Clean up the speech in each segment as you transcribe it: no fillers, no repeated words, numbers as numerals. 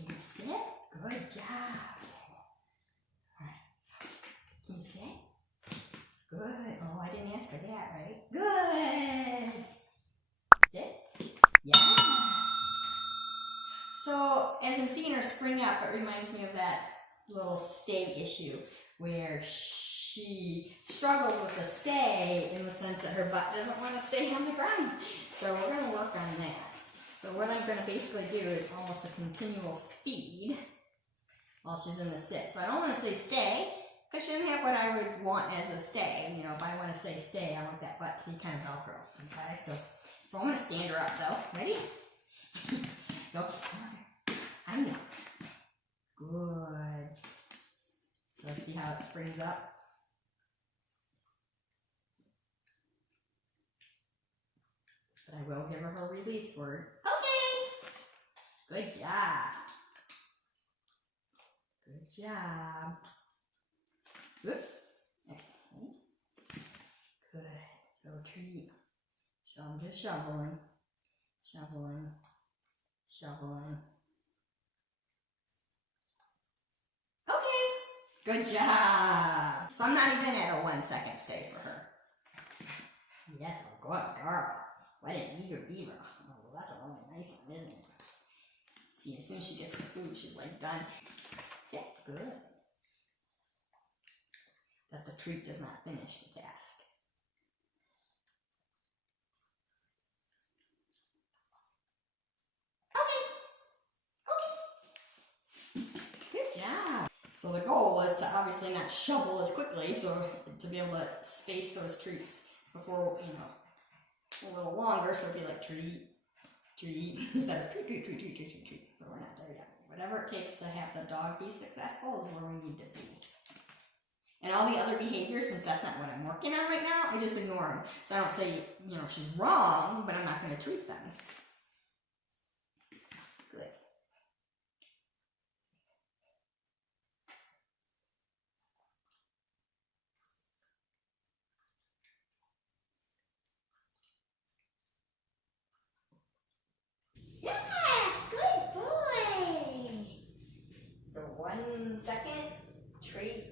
Can you sit? Good job. All right. Can you sit? Good. Oh, I didn't ask for that, right? Good. Sit. Yes. So, as I'm seeing her spring up, it reminds me of that little stay issue where she struggles with the stay in the sense that her butt doesn't want to stay on the ground. So we're going to work on that. So what I'm going to basically do is almost a continual feed while she's in the sit. So I don't want to say stay, because she doesn't have what I would want as a stay. You know, if I want to say stay, I want that butt to be kind of Velcro. Okay, so I'm going to stand her up though. Ready? Go. I know. Good. So let's see how it springs up. But I will give her her release word. Okay. Good job. Good job. Whoops. Okay. Good. So treat. So I'm just shoveling. Shoveling. Shoveling. Good job. So I'm not even at a 1 second stay for her. Yeah, good girl. What an eager beaver. Oh, well, that's a really nice one, isn't it? See, as soon as she gets the food, she's like done. Yeah, good. That the treat does not finish the task. Okay. Good job. So the goal is to obviously not shovel as quickly, so to be able to space those treats before, you know, a little longer, so it'd be like treat, treat, instead of treat, treat, treat, treat, treat, treat, treat. But we're not there yet. Whatever it takes to have the dog be successful is where we need to be. And all the other behaviors, since that's not what I'm working on right now, I just ignore them. So I don't say, you know, she's wrong, but I'm not going to treat them. Good. Yes, good boy. So 1 second, treat.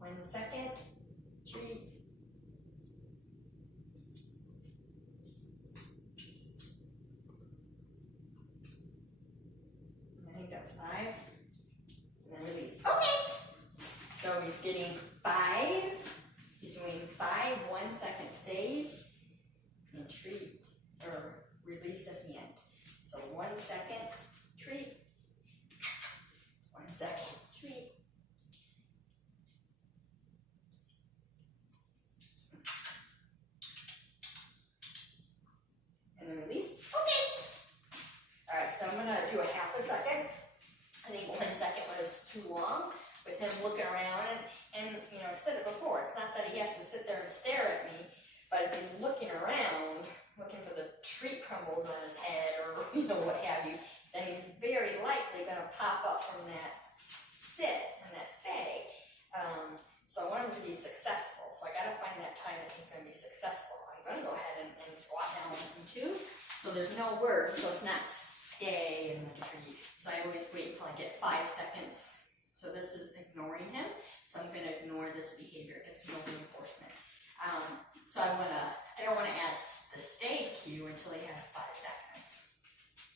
1 second, treat. I think that's 5. And then release. Okay. So he's getting 5. He's doing 5 1 second stays and treat or release at the end. So 1 second, treat. 1 second, treat. And then release. Okay. All right, so I'm going to do a half a second. I think 1 second was too long with him looking around. And you know, I've said it before, it's not that he has to sit there and stare at me, but if he's looking around, looking for the treat crumbles on his head or, you know, what have you, then he's very likely going to pop up from that sit and that stay. So I want him to be successful. So I got to find that time that he's going to be successful. I'm going to go ahead and squat down with him too. So there's no word, so it's not stay and then treat. So I always wait until I get 5 seconds. So this is ignoring him. So I'm going to ignore this behavior. It's no reinforcement. So I don't want to add the stay cue until he has 5 seconds.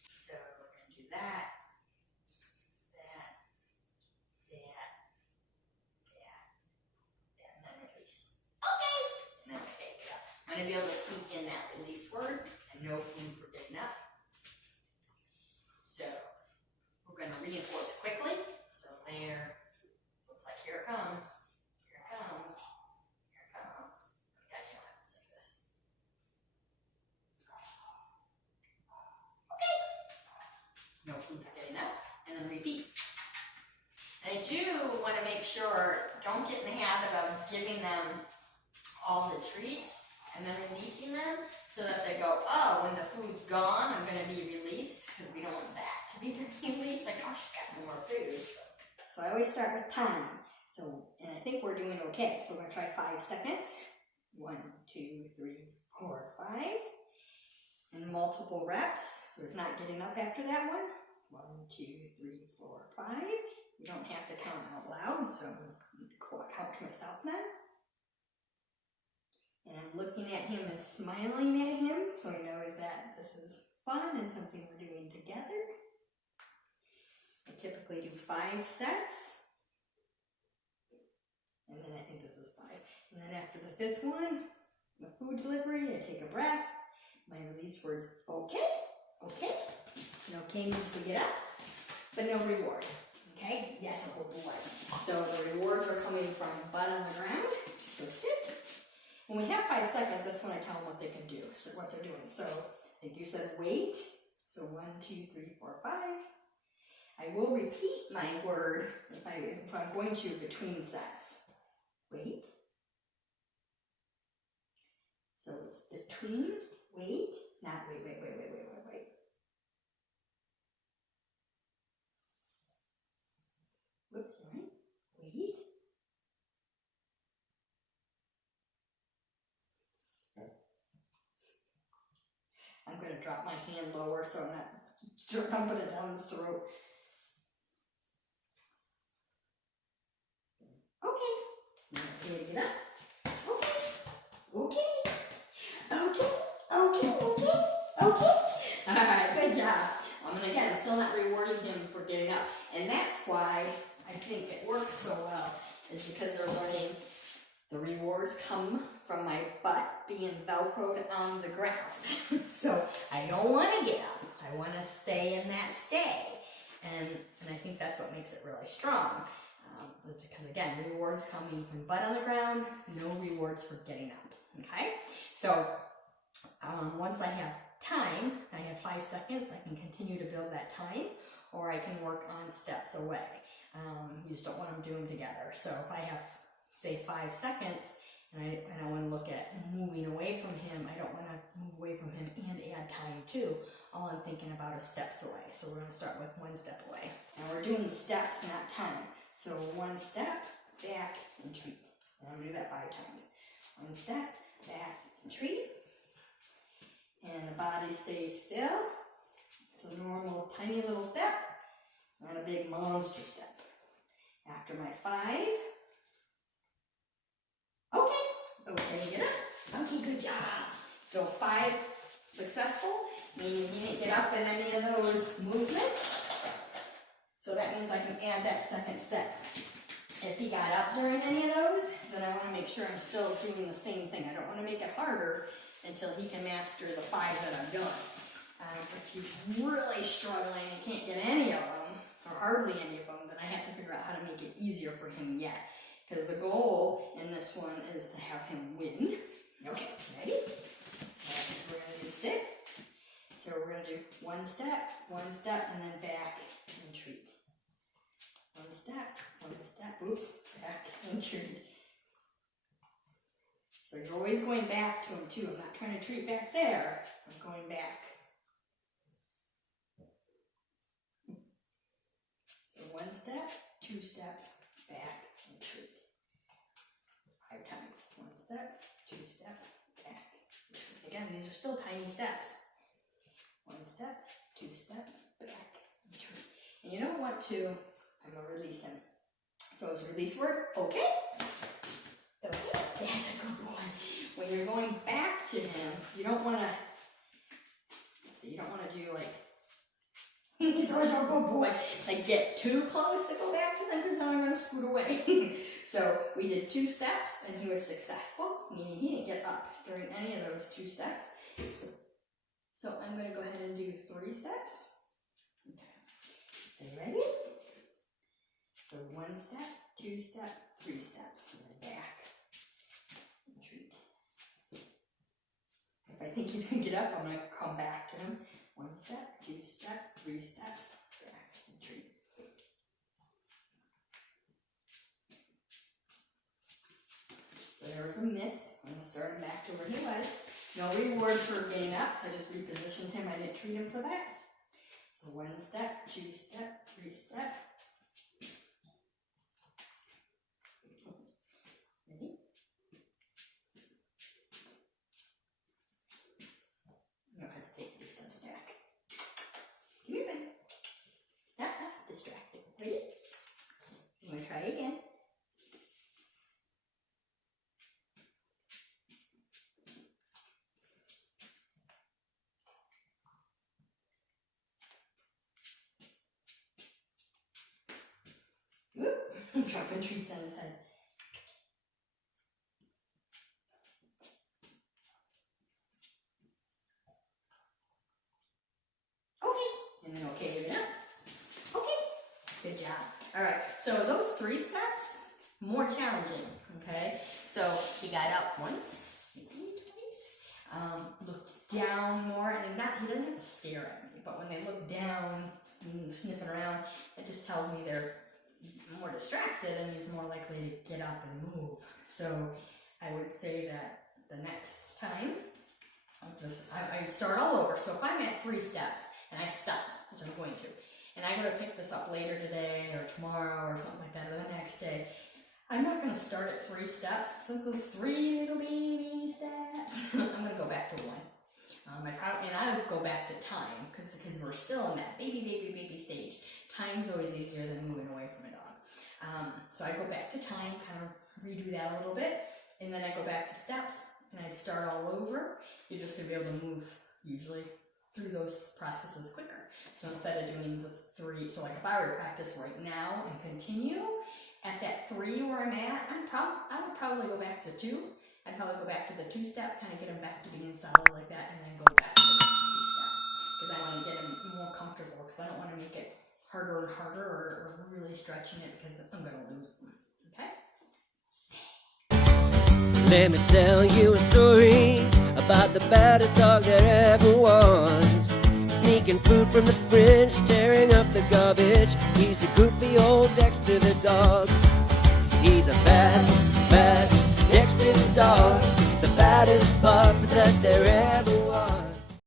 So we're going to do that, and then release. Okay. And then okay, yeah. I'm going to be able to sneak in that release word and no food for getting up. So we're going to reinforce quickly. So there, looks like here it comes. Here it comes. Here it comes. Okay, you don't have to say this. Okay. No food for getting up. And then repeat. And I do want to make sure, don't get in the habit of giving them all the treats and then releasing them so that they go, oh, when the food's gone, I'm going to be released, because we don't want that to be released. Like, oh, she's got no more food. So I always start with time. So, and I think we're doing okay. So we're going to try 5 seconds. 1, 2, 3, 4, 5. And multiple reps. So it's not getting up after that one. 1, 2, 3, 4, 5. You don't have to count out loud, so I'll count to myself now. And I'm looking at him and smiling at him, so he knows that this is fun and something we're doing together. I typically do 5 sets. And then I think this is 5. And then after the 5th one, the food delivery, I take a breath. My release word's okay, okay. And okay means we get up, but no reward. Okay? Yes, a good boy. So the rewards are coming from butt on the ground. So sit. When we have 5 seconds, that's when I tell them what they can do, so what they're doing. So I think you said wait. So 1, 2, 3, 4, 5. I will repeat my word if I'm going to between sets. Wait. So it's between, wait, not wait, wait, wait, wait, wait, wait, wait. Whoops, right? Wait. I'm going to drop my hand lower so I'm not dumping it down his throat. Okay. Okay, get up. Okay. Okay. Okay. Okay. Okay. Alright, good job. I'm still not rewarding him for getting up. And that's why I think it works so well, is because they're learning the rewards come from my butt being velcroed on the ground. So I don't want to get up. I want to stay in that stay. And I think that's what makes it really strong. Because again, rewards coming from butt on the ground, no rewards for getting up. Okay? So once I have time, I have 5 seconds, I can continue to build that time, or I can work on steps away. You just don't want them doing together. So if I have, say, 5 seconds, and I want to look at moving away from him, I don't want to move away from him and add time too. All I'm thinking about is steps away. So we're going to start with 1 step away. And we're doing steps, not time. So 1 step, back, and treat. And I'm going to do that 5 times. 1 step, back, and treat. And the body stays still. It's a normal, tiny little step, not a big monster step. After my 5, okay, get up. Okay, good job. So 5 successful, meaning he didn't get up in any of those movements. So that means I can add that 2nd step. If he got up during any of those, then I want to make sure I'm still doing the same thing. I don't want to make it harder until he can master the 5 that I've done. If he's really struggling and can't get any of them, or hardly any of them, then I have to figure out how to make it easier for him yet. Because the goal in this one is to have him win. Okay, ready? Next, we're going to do sit. So we're going to do 1 step, and then back and treat. 1 step, oops, back and treat. So you're always going back to him too. I'm not trying to treat back there. I'm going back. So 1 step, 2 steps, back and treat. 5 times. 1 step, 2 steps, back and treat. Again, these are still tiny steps. 1 step, 2 step, back and treat. And you don't want to, I'm going to release him. So his release word, okay. Okay, that's a good boy. When you're going back to him, you don't want to, let's see, you don't want to do like, he's such a good boy, like get too close to go back to them because then I'm going to scoot away. So we did 2 steps and he was successful, meaning he didn't get up during any of those 2 steps. So I'm going to go ahead and do 3 steps. Okay. Are you ready? So 1 step, 2 step, 3 steps, and then back. Treat. If I think he's going to get up, I'm going to come back to him. 1 step, 2 step, 3 steps, back and treat. So there was a miss. I'm going to start him back to where he was. No reward for getting up, so I just repositioned him. I didn't treat him for that. So 1 step, 2 step, 3 step. dropping treats on his head. Okay, and then okay, give it up. Okay, good job. All right, so those 3 steps, more challenging, okay? So he got up once, maybe twice, looked down more, and he doesn't have to stare at me, but when they look down and sniffing around, it just tells me they're more distracted and he's more likely to get up and move. So I would say that the next time, I start all over. So if I'm at 3 steps and I stop, which I'm going to, and I go to pick this up later today or tomorrow or something like that, or the next day, I'm not going to start at 3 steps. Since those 3 little baby steps, I'm going to go back to 1. And I would go back to time, because we're still in that baby stage. Time's always easier than moving away from a dog. So I go back to time, kind of redo that a little bit, and then I go back to steps, and I'd start all over. You're just going to be able to move, usually, through those processes quicker. So instead of doing the 3, so like if I were to practice right now and continue, at that 3 where I'm at, I would probably go back to 2. I'd probably go back to the 2-step, kind of get them back to being solid like that, and then go back to the 3-step. Because I want to get them more comfortable, because I don't want to make it harder and harder or really stretching it, because I'm going to lose them. Okay? Stay. Let me tell you a story about the baddest dog that ever was. Sneaking food from the fridge, tearing up the garbage. He's a goofy old Dexter the dog. He's a bad Dexter the dog, the baddest pup that there ever was.